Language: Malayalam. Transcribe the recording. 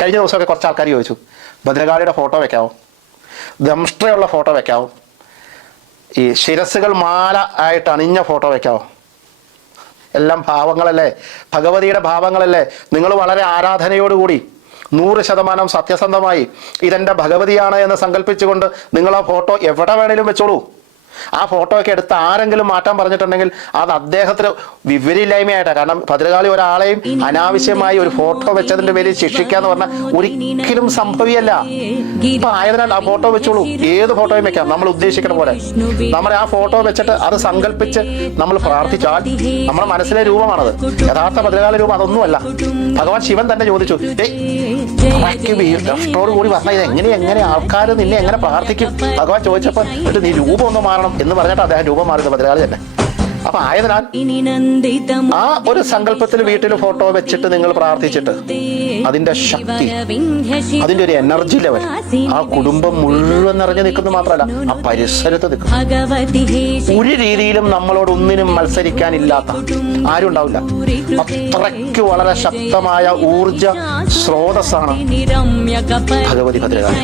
കഴിഞ്ഞ ദിവസമൊക്കെ കുറച്ച് ആൾക്കാർ ചോദിച്ചു, ഭദ്രകാളിയുടെ ഫോട്ടോ വെക്കാവോ, ദംഷ്ട്രയുള്ള ഫോട്ടോ വെക്കാവോ, ഈ ശിരസ്സുകൾ മാല ആയിട്ട് അണിഞ്ഞ ഫോട്ടോ വെക്കാവോ? എല്ലാം ഭാവങ്ങളല്ലേ, ഭഗവതിയുടെ ഭാവങ്ങളല്ലേ. നിങ്ങൾ വളരെ ആരാധനയോടുകൂടി 100% സത്യസന്ധമായി ഇതെൻ്റെ ഭഗവതിയാണ് എന്ന് സങ്കല്പിച്ചുകൊണ്ട് നിങ്ങൾ ആ ഫോട്ടോ എവിടെ വേണേലും വെച്ചോളൂ. ആ ഫോട്ടോ ഒക്കെ എടുത്ത് ആരെങ്കിലും മാറ്റാൻ പറഞ്ഞിട്ടുണ്ടെങ്കിൽ അത് അദ്ദേഹത്തിന് വിവരമില്ലായ്മയായിട്ടാണ്. കാരണം ഭദ്രകാളി ഒരാളെയും അനാവശ്യമായി ഒരു ഫോട്ടോ വെച്ചതിന്റെ പേരിൽ ശിക്ഷിക്കാന്ന് പറഞ്ഞാൽ ഒരിക്കലും സംഭവിയല്ല. ഇപ്പൊ ആയതിനാൽ ആ ഫോട്ടോ വെച്ചോളൂ, ഏത് ഫോട്ടോയും വെക്കാം, നമ്മൾ ഉദ്ദേശിക്കുന്ന പോലെ. നമ്മുടെ ആ ഫോട്ടോ വെച്ചിട്ട് അത് സങ്കല്പിച്ച് നമ്മൾ പ്രാർത്ഥിച്ചാൽ നമ്മുടെ മനസ്സിലെ രൂപമാണത്. യഥാർത്ഥ ഭദ്രകാളി രൂപം അതൊന്നുമല്ല. ഭഗവാൻ ശിവൻ തന്നെ ചോദിച്ചു, ദഷ്ടോട് കൂടി പറഞ്ഞാൽ ഇത് എങ്ങനെ ആൾക്കാർ നിന്നെ എങ്ങനെ പ്രാർത്ഥിക്കും? ഭഗവാൻ ചോദിച്ചപ്പോൾ എന്നിട്ട് നീ രൂപം ഒന്ന് മാറണം എന്ന് പറഞ്ഞിട്ട് അദ്ദേഹം രൂപം മാറിയത് ഭദ്രകാളി തന്നെ. അപ്പൊ ആയതിനാൽ ആ ഒരു സങ്കല്പത്തിൽ വീട്ടിൽ ഫോട്ടോ വെച്ചിട്ട് നിങ്ങൾ പ്രാർത്ഥിച്ചിട്ട് അതിന്റെ ശക്തി, അതിന്റെ ഒരു എനർജി ലെവൽ ആ കുടുംബം മുഴുവൻ നിറഞ്ഞു നിൽക്കുന്നു. മാത്രമല്ല ആ പരിസരത്ത് നിൽക്കും. ഒരു രീതിയിലും നമ്മളോട് ഒന്നിനും മത്സരിക്കാനില്ലാത്ത ആരും ഉണ്ടാവില്ല. അത്രയ്ക്ക് വളരെ ശക്തമായ ഊർജ സ്രോതസ്സാണ് ഭഗവതി ഭദ്രകാളി.